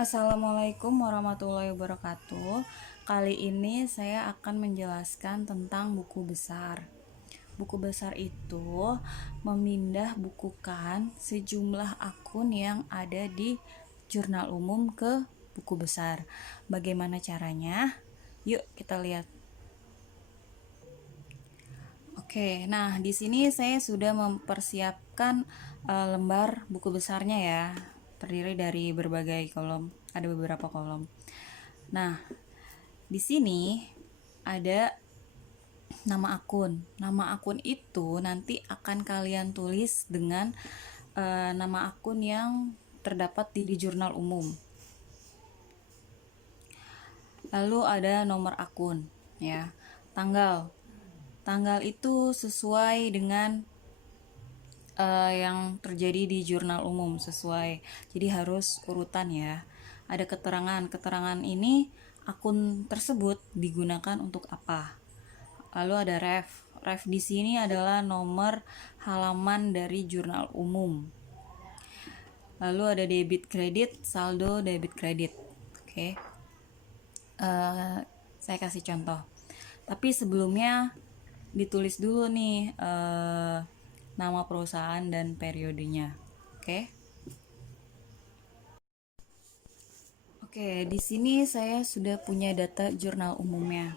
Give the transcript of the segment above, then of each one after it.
Assalamualaikum warahmatullahi wabarakatuh. Kali ini saya akan menjelaskan tentang buku besar. Buku besar itu memindah bukukan sejumlah akun yang ada di jurnal umum ke buku besar. Bagaimana caranya? Yuk kita lihat. Oke, nah di sini saya sudah mempersiapkan lembar buku besarnya ya. Terdiri dari berbagai kolom, ada beberapa kolom. Nah, di sini ada nama akun. Nama akun itu nanti akan kalian tulis dengan nama akun yang terdapat di jurnal umum. Lalu ada nomor akun, ya. Tanggal. Tanggal itu sesuai dengan yang terjadi di jurnal umum sesuai. Jadi harus urutan ya. Ada keterangan. Keterangan ini akun tersebut digunakan untuk apa? Lalu ada ref. Ref di sini adalah nomor halaman dari jurnal umum. Lalu ada debit kredit, saldo debit kredit. Oke. Saya kasih contoh. Tapi sebelumnya ditulis dulu nih nama perusahaan dan periodenya. Oke. Oke, di sini saya sudah punya data jurnal umumnya.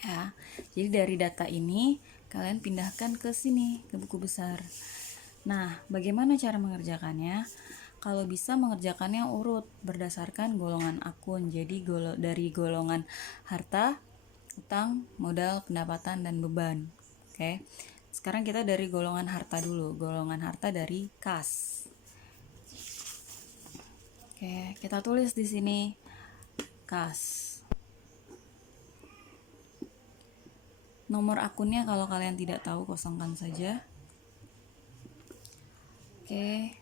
Ya. Jadi dari data ini kalian pindahkan ke sini, ke buku besar. Nah, bagaimana cara mengerjakannya? Kalau bisa mengerjakannya urut berdasarkan golongan akun. Jadi dari golongan harta, utang, modal, pendapatan, dan beban. Oke. Sekarang kita dari golongan harta dulu. Golongan harta dari kas. Oke, kita tulis di sini kas. Nomor akunnya kalau kalian tidak tahu kosongkan saja. Oke.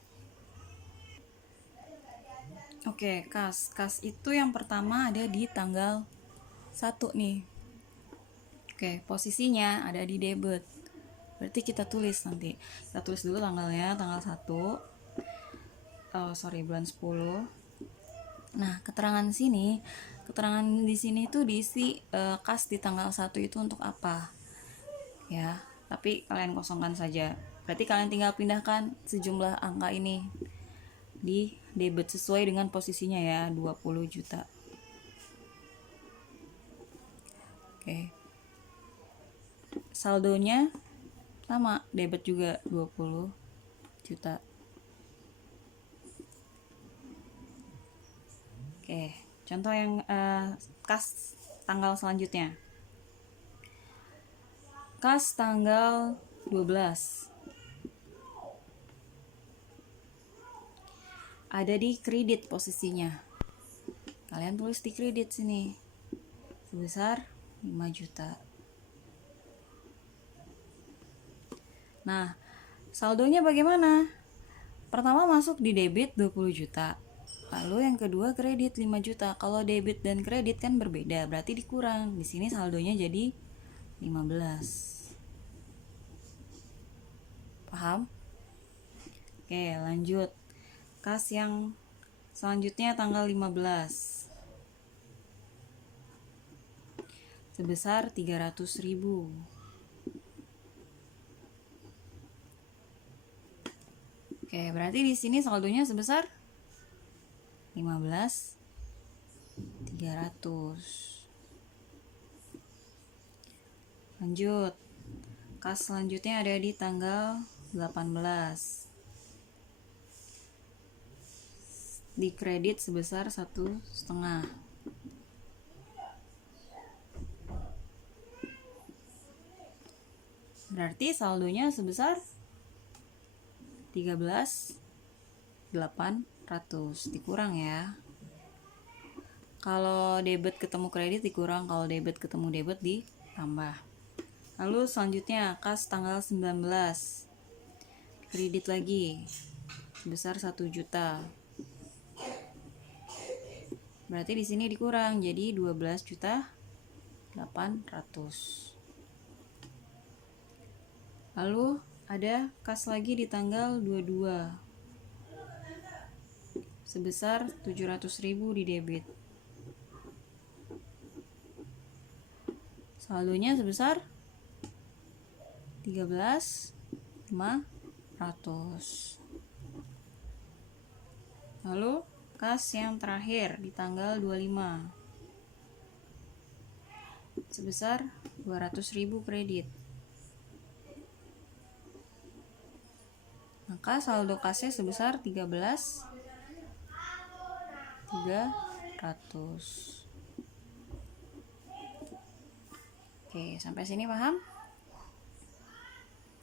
Oke, kas. Kas itu yang pertama ada di tanggal 1 nih. Oke, posisinya ada di debit. Berarti kita tulis nanti. Kita tulis dulu tanggalnya, tanggal 1. Bulan 10. Nah, keterangan di sini tuh diisi kas di tanggal 1 itu untuk apa? Ya, tapi kalian kosongkan saja. Berarti kalian tinggal pindahkan sejumlah angka ini di debit sesuai dengan posisinya ya, 20 juta. Oke. Saldonya sama, debit juga 20 juta. Oke, contoh yang kas tanggal selanjutnya. Kas tanggal 12. Ada di kredit posisinya. Kalian tulis di kredit sini. Sebesar 5 juta. Nah, saldonya bagaimana? Pertama masuk di debit 20 juta. Lalu yang kedua kredit 5 juta. Kalau debit dan kredit kan berbeda, berarti dikurang. Di sini saldonya jadi 15. Paham? Oke, lanjut. Kas yang selanjutnya tanggal 15. Sebesar 300.000. Oke, berarti di sini saldonya sebesar 15.300. Lanjut. Kas selanjutnya ada di tanggal 18. Di kredit sebesar 1,5. Berarti saldonya sebesar 13.800. Dikurang ya. Kalau debit ketemu kredit dikurang, kalau debit ketemu debit ditambah. Lalu selanjutnya kas tanggal 19. Kredit lagi sebesar 1 juta. Berarti di sini dikurang jadi 12.800. Lalu ada kas lagi di tanggal 22. sebesar 700.000 di debit. Saldonya sebesar 13.500. Lalu kas yang terakhir di tanggal 25 sebesar 200.000 kredit. Maka saldo kasnya sebesar 13.300. Oke, sampai sini paham?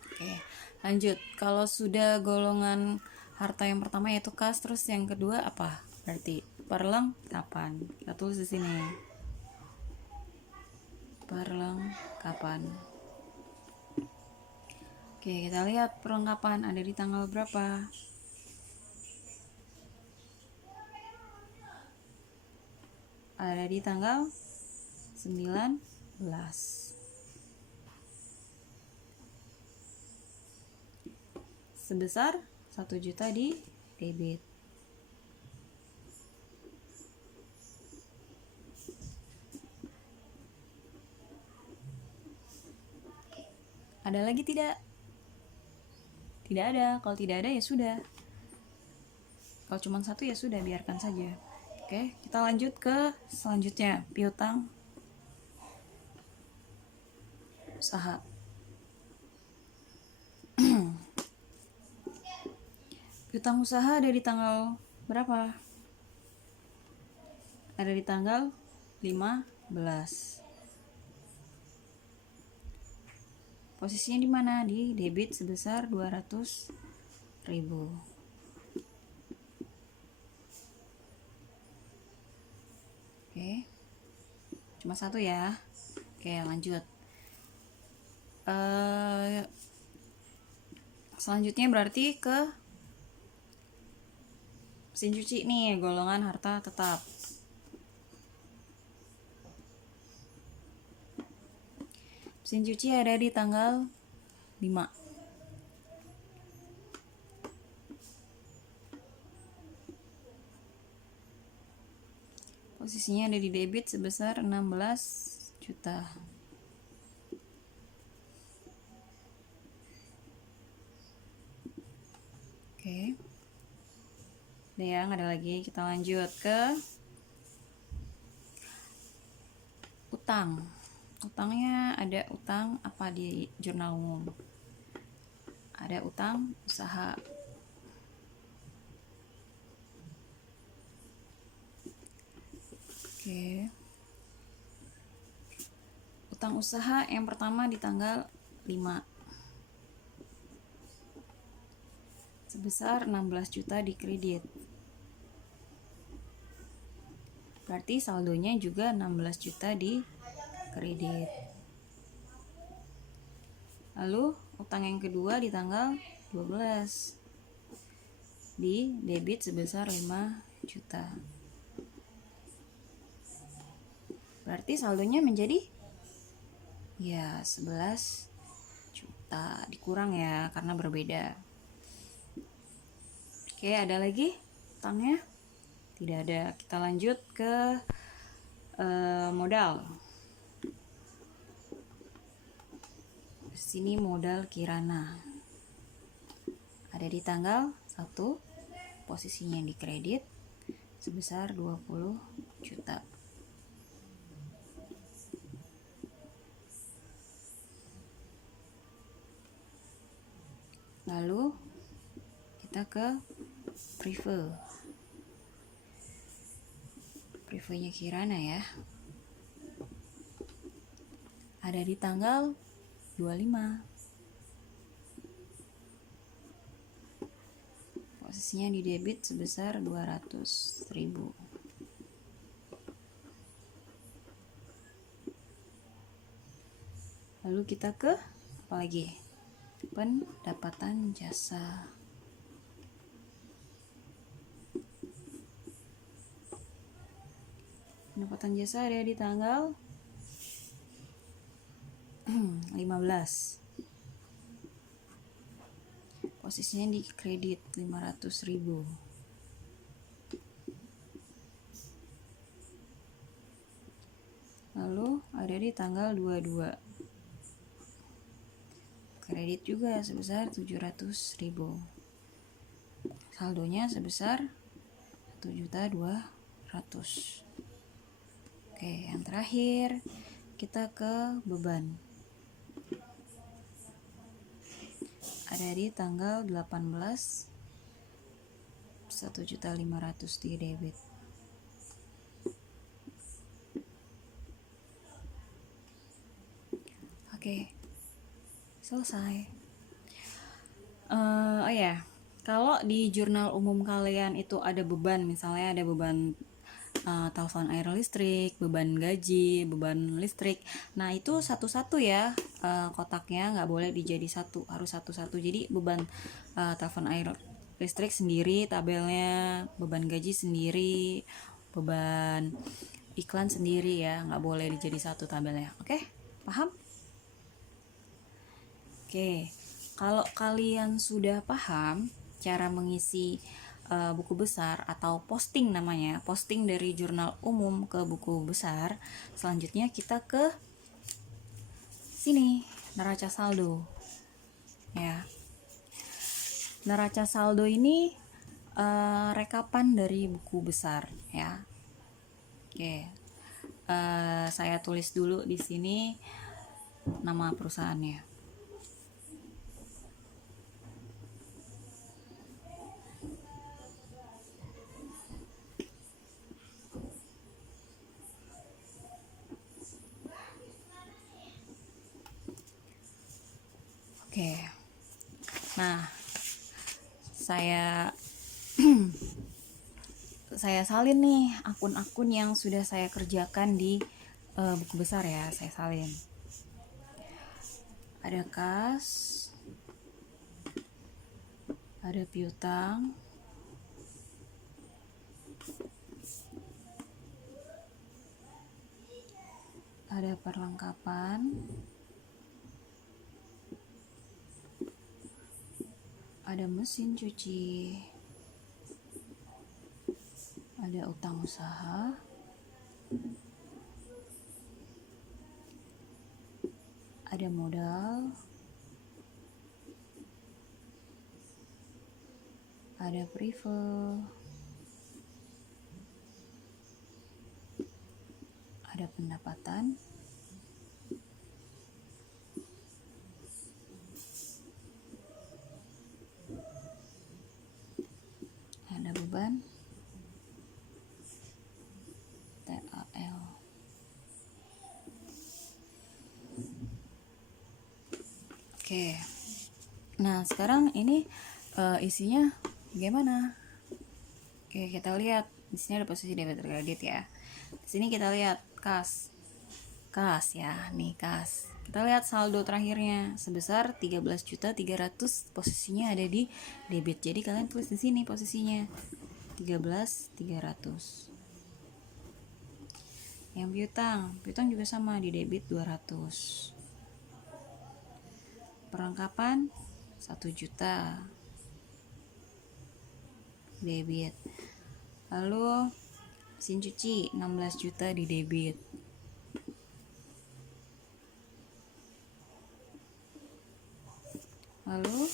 Oke, lanjut. Kalau sudah golongan harta yang pertama yaitu kas, terus yang kedua apa? Berarti perlengkapan. Kita tulis di sini. Perlengkapan. Oke, kita lihat perlengkapan ada di tanggal berapa? Ada di tanggal 19. Sebesar 1 juta di debit. Ada lagi tidak? Tidak ada. Kalau tidak ada ya sudah. Kalau cuma satu ya sudah, biarkan saja. Oke, kita lanjut ke selanjutnya, piutang usaha. Piutang usaha ada di tanggal berapa? Ada di tanggal 15. Posisinya di mana? Di debit sebesar 200.000. Oke. Cuma satu ya. Oke, lanjut. Selanjutnya berarti ke mesin cuci nih, golongan harta tetap. Mesin cuci ada di tanggal 5. Posisinya ada di debit sebesar 16 juta. Oke. Udah ya, nggak ada lagi. Kita lanjut ke utang. Utangnya ada utang apa di jurnal umum? Ada utang usaha. Oke. Utang usaha yang pertama di tanggal 5. Sebesar 16 juta di kredit. Berarti saldonya juga 16 juta di kredit. Lalu utang yang kedua di tanggal 12. Di debit sebesar 5 juta. Berarti saldonya menjadi ya 11 juta. Dikurang ya karena berbeda. Oke, ada lagi utangnya? Tidak ada. Kita lanjut ke modal. Sini modal kirana. Ada di tanggal 1. Posisinya di kredit sebesar 20 juta. Lalu kita ke Privenya kirana ya. Ada di tanggal 25. Posisinya di debit sebesar 200.000. Lalu kita ke apa lagi? Pendapatan jasa. Pendapatan jasa ada di tanggal 15. Posisinya di kredit 500.000. tanggal 22. Kredit juga sebesar 700.000. Saldonya sebesar 1.200.000. Oke, yang terakhir kita ke beban. Ada di tanggal 18, 1.500.000 di debit. Oke, selesai. Oh ya, kalau di jurnal umum kalian itu ada beban, misalnya ada beban telepon air listrik, beban gaji, beban listrik. Nah itu satu-satu ya, kotaknya nggak boleh dijadi satu, harus satu-satu. Jadi beban telepon air listrik sendiri tabelnya, beban gaji sendiri, beban iklan sendiri ya, nggak boleh dijadi satu tabelnya. Oke, paham? Oke, kalau kalian sudah paham cara mengisi buku besar atau posting namanya, posting dari jurnal umum ke buku besar, selanjutnya kita ke sini, neraca saldo. Ya, neraca saldo ini rekapan dari buku besar ya. Oke, saya tulis dulu di sini nama perusahaannya. Oke, nah saya saya salin nih akun-akun yang sudah saya kerjakan di buku besar ya, saya salin. Ada kas, ada piutang, ada perlengkapan, ada mesin cuci, ada utang usaha, ada modal, ada prive, ada pendapatan, ada beban, TAL. Oke, nah sekarang ini isinya gimana? Oke, kita lihat di sini ada posisi debit kredit ya. Di sini kita lihat kas ya, nih kas. Kita lihat saldo terakhirnya sebesar 13.300.000, posisinya ada di debit. Jadi kalian tulis di sini posisinya 13.300. Yang piutang juga sama, di debit 200. Perlengkapan 1 juta debit. Lalu mesin cuci 16 juta di debit. Lalu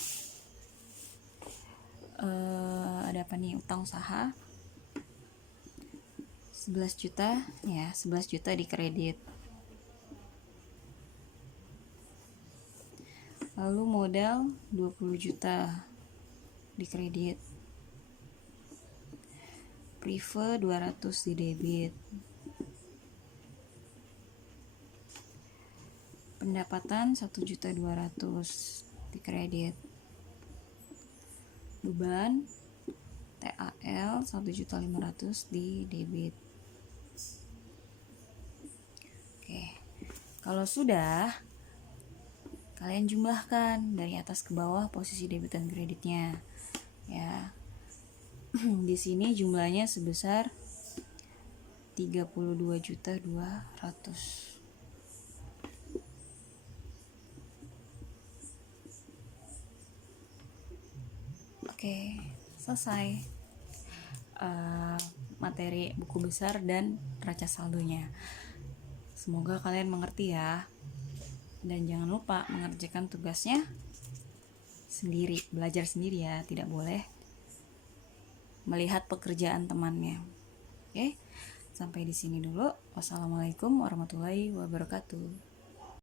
ada apa nih, utang usaha 11 juta ya, 11 juta di kredit. Lalu modal 20 juta di kredit. Prive 200 di debit. Pendapatan 1.200.000 di kredit. Beban TAL 1.500.000 di debit. Oke, kalau sudah, kalian jumlahkan dari atas ke bawah posisi debit dan kreditnya ya. Di sini jumlahnya sebesar 32.200.000. Oke, selesai materi buku besar dan neraca saldonya. Semoga kalian mengerti ya. Dan jangan lupa mengerjakan tugasnya sendiri, belajar sendiri ya, tidak boleh melihat pekerjaan temannya. Oke, sampai di sini dulu. Wassalamualaikum warahmatullahi wabarakatuh.